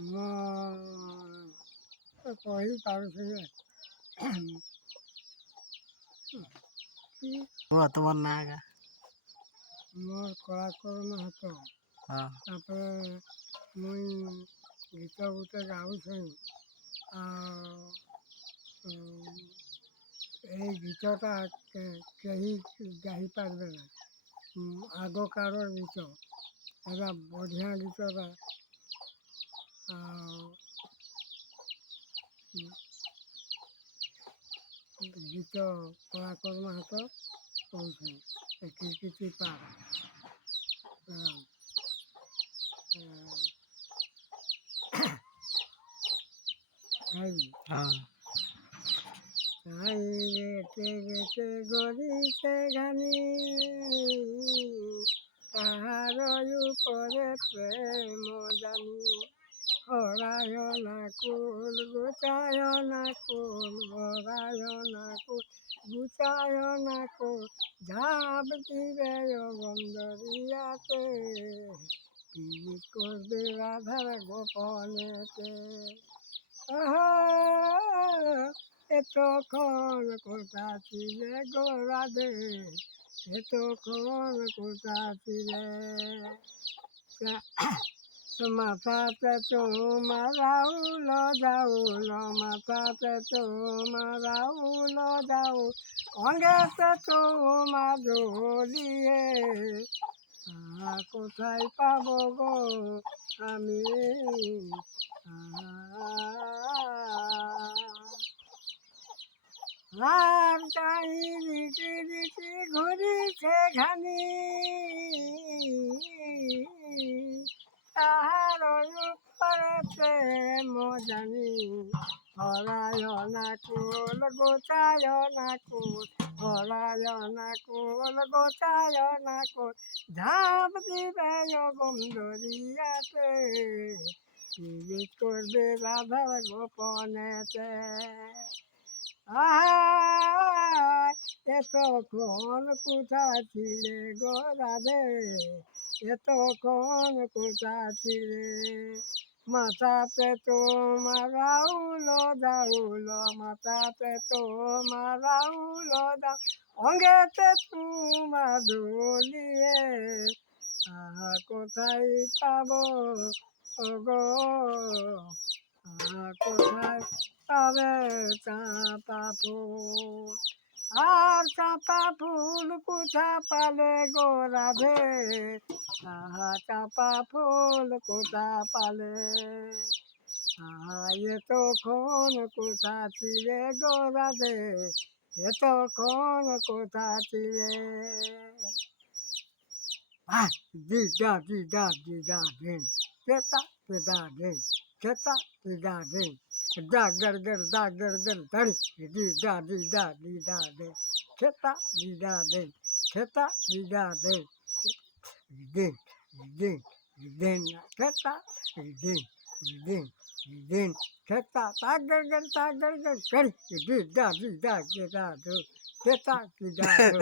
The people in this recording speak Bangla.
ମୁଁ କହିପାରୁଥିଲି କି କୁହ ତୁମର ନାଁ ଏକା। ମୋର କଳାକରଣ ହାତ। ହଁ ତାପରେ ମୁଇଁ ଗୀତ ଗୋଟେ ଗାଉଥିଲି ଆଉ এই ଗୀତଟା କେହି ଗାଇପାରିବେ ନାହିଁ। ଆଗ କାଳର ଗୀତ ଏଟା ବଢ଼ିଆ ଗୀତଟା। ଆଉ ଗୀତ କଳାକରଣ ହାତ କହୁଛନ୍ତି କିଛି ପାର ଗାଇବି। ହଁ বেটে বেটে গড়িতে ঘানি তাহার উপরে প্রেম জানি হরায় না কুল গুচায় না কুল হরায় না কুল গুচায় না কুল ঝাঁপ দিবে বন্দরিয়াতে পিড়িত করবে রাধার গোপনেতে। এতক্ষণ কোথা ছিলে গো রাধে, এতক্ষণ কোথা ছিলে মাথাতে তোমার রাউল যাউল, মাথাতে তোমার রাউল যাউল, অঙ্গেতে তোমার ঝুলিয়ে কোথায় পাবো গো আমি আর চাই রীতি রীতি ঘুরিছে ঘানি তাহার উপরেতে মজানি হরায় না কুল গোচায় না কুল হরায় না কুল গোচায় না কুল ঝাঁপ দিবে গন্ধরিয়াতে পিড়িত করবে রাধার গোপনেতে। এতক্ষণ কোথা ছিলে গো রাধে, এতক্ষণ কোথা ছিলে মাথাতে তোমার রাউল দাউল, মাথাতে তোমার রাউল দাউ, অঙ্গেতে তোমার ঝুলিয়ে কোথায় পাবো গো কোথায় পাবে চাঁপা ফুল। আর চাঁপা ফুল কোথা পালে গো রাধে, চাঁপা ফুল কোথা পালে এতক্ষণ কোথা ছিলে গো রাধে, এতক্ষণ কোথা ছিলে। দিদা দিদা দিদা দিন কেতা কেদা দিন কেতা দিদা দিন da gar gar da gar gar dari di da din keta di da din keta di da din din din keta din keta da gar gar dari di da do keta di da do